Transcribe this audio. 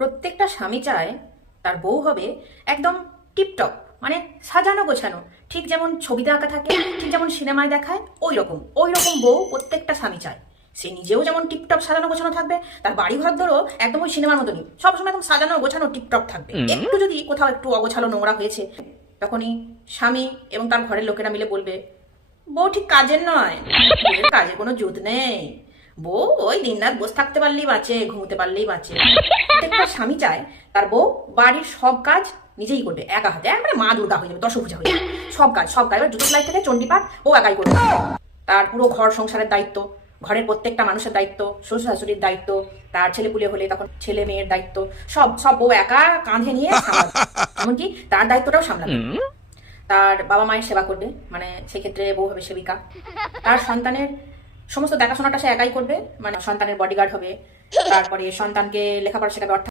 প্রত্যেকটা স্বামী চায় তার বউ হবে একদম টিপটপ, মানে সাজানো গোছানো, ঠিক যেমন ছবিতে আঁকা থাকে, ঠিক যেমন সিনেমায় দেখায়, ওই রকম বউ প্রত্যেকটা স্বামী চায়। সে নিজেও যেমন টিপটপ সাজানো গোছানো থাকবে, তার বাড়ি ঘর ধরো একদম ওই সিনেমার মতনই সবসময় একদম সাজানো গোছানো টিপটপ থাকবে। একটু যদি কোথাও একটু অগোছালো নোংরা হয়েছে, তখনই স্বামী এবং তার ঘরের লোকেরা মিলে বলবে, বউ ঠিক কাজের নয়, বউয়ের কাজে কোনো জুত নেই, বউ ওই দিনরাত বসে থাকতে পারলেই বাঁচে, ঘুমোতে পারলেই বাঁচে। প্রত্যেকটা স্বামী চায় তার বউ বাড়ির সব কাজ নিজেই করবে একা হাতে, একবারে মা দুর্গা হয়ে যাবে, দশভুজা হয়ে যাবে। সব কাজ এবার জুতো সেলাই থেকে চণ্ডীপাঠ ও একাই করবে। তার পুরো ঘর সংসারের দায়িত্ব, ঘরের প্রত্যেকটা মানুষের দায়িত্ব, শ্বশুর শাশুড়ির দায়িত্ব, তার ছেলেপুলে হলে তখন ছেলে মেয়ের দায়িত্ব, সব সব বউ একা কাঁধে নিয়ে সামলাবে। এমনকি তার দায়িত্বটাও সামলাবে। তার বাবা মায়ের সেবা করবে, মানে সেক্ষেত্রে বউ হবে সেবিকা। তার সন্তানের সমস্ত দেখাশোনাটা সে একাই করবে, মানে সন্তানের বডিগার্ড হবে। তারপরে সন্তানকে লেখাপড়া শেখাবে, অর্থাৎ